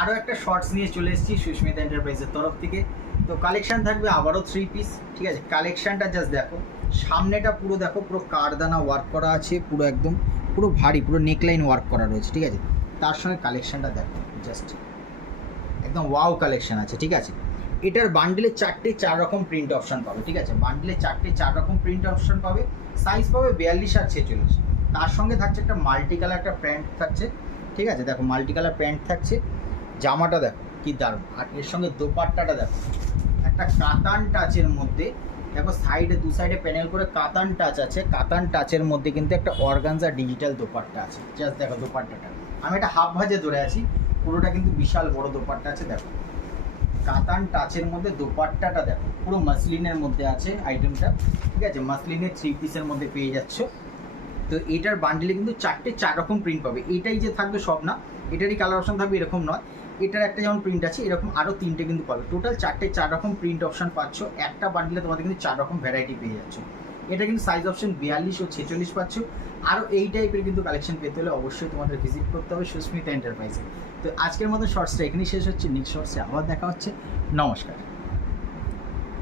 আরও একটা শর্টস নিয়ে চলে এসেছি সুস্মিতা এন্টারপ্রাইজের তরফ থেকে। তো কালেকশান থাকবে আবারও 3 পিস, ঠিক আছে। কালেকশানটা জাস্ট দেখো, সামনেটা পুরো দেখো, পুরো কারদানা ওয়ার্ক করা আছে, পুরো একদম পুরো ভারী, পুরো নেকলাইন ওয়ার্ক করা রয়েছে, ঠিক আছে। তার সঙ্গে কালেকশানটা দেখো, জাস্ট একদম ওয়াও কালেকশান আছে, ঠিক আছে। এটার বান্ডেলে 4 রকম প্রিন্ট অপশান পাবে, ঠিক আছে। বান্ডেলে 4 রকম প্রিন্ট অপশান পাবে, সাইজ পাবে 42 আর 46। তার সঙ্গে থাকছে একটা মাল্টি কালার একটা প্যান্ট থাকছে, ঠিক আছে। দেখো মাল্টি কালার প্যান্ট থাকছে, জামাটা দেখো কি দারুণ। আর এর সঙ্গে দোপাট্টাটা দেখো, একটা কাতান টাচের মধ্যে, দেখো সাইডে দু সাইডে প্যানেল করে কাতান টাচ আছে, কাতান টাচের মধ্যে কিন্তু একটা অর্গানজা ডিজিটাল দোপাট্টা আছে। জাস্ট দেখো দোপাট্টাটা, আমি একটা হাফ ভাজে ধরে আছি, পুরোটা কিন্তু বিশাল বড় দোপাট্টা আছে। দেখো কাতান টাচের মধ্যে দোপাট্টাটা দেখো, পুরো মাসলিনের মধ্যে আছে আইটেমটা, ঠিক আছে। মাসলিনের 3 পিসের মধ্যে পেয়ে যাচ্ছ। তো এটার বান্ডেলে কিন্তু 4 রকম প্রিন্ট পাবে। এটাই যে থাকবে সব না, এটারই কালার অপশন থাকবে এরকম নয়। এটার একটা যেমন প্রিন্ট আছে, এরকম আরও 3টে কিন্তু পাবে। টোটাল 4 রকম প্রিন্ট অপশন পাচ্ছ। একটা বান্ডেলে তোমাদের কিন্তু 4 রকম ভ্যারাইটি পেয়ে যাচ্ছ। এটা কিন্তু সাইজ অপশন 42 ও 46 পাচ্ছ। আরও এই টাইপের কিন্তু কালেকশন পেতে হলে অবশ্যই তোমাদের ভিজিট করতে হবে সুস্মিতা এন্টারপ্রাইজে। তো আজকের মতো শর্টসটা এখানেই শেষ হচ্ছে। নেক্সট শর্টসে আবার দেখা হচ্ছে। নমস্কার।